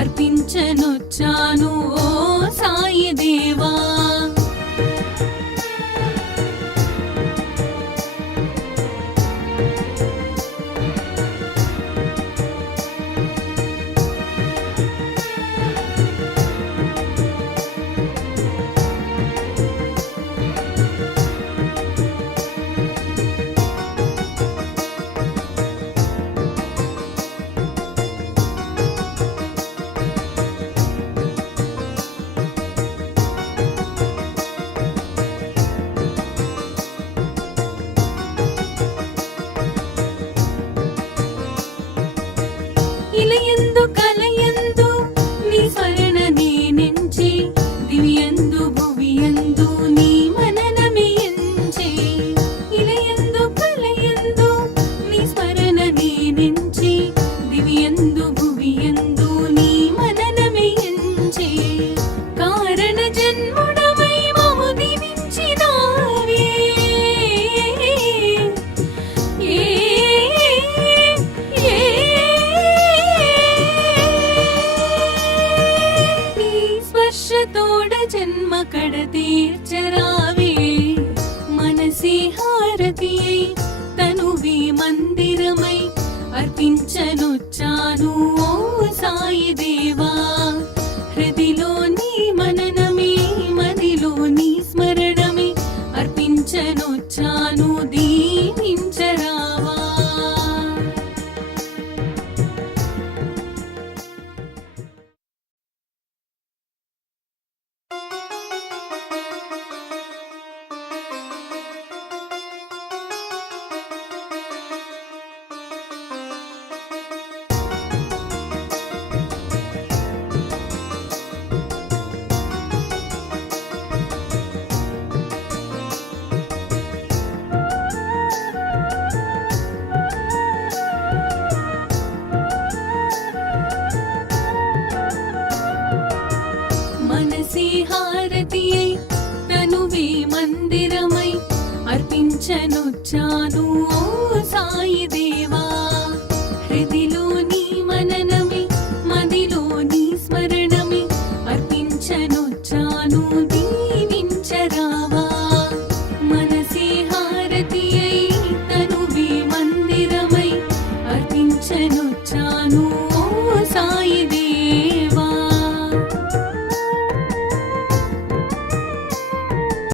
అర్పించనొచ్చాను ఓ సాయి దేవా. ఇలయందు కలయందు నీ స్మరణ నేనెంచి, దివ్యందు భువియందు నీ మననమే ఎంచే. ఇలయందు కలయందు నీ స్మరణ నేనెంచి, దివ్యందు భువియందు నీ మననమే ఎంచే. కారణ జన్ముడవై మము దీవించినావే. తోడ జన్మ కడ తీర్చరావే. మనసి హారతియై తనువి మందిరమై అర్పించనొచ్చాను ఓ సాయి దేవా. హృదిలో నీ మననమే మదిలో నీ స్మరణమే అర్పించనొచ్చాను దీవించరావా. మనసి హారతియై తనువే మందిరమై అర్పించనొచ్చాను ఓ సాయి దేవా.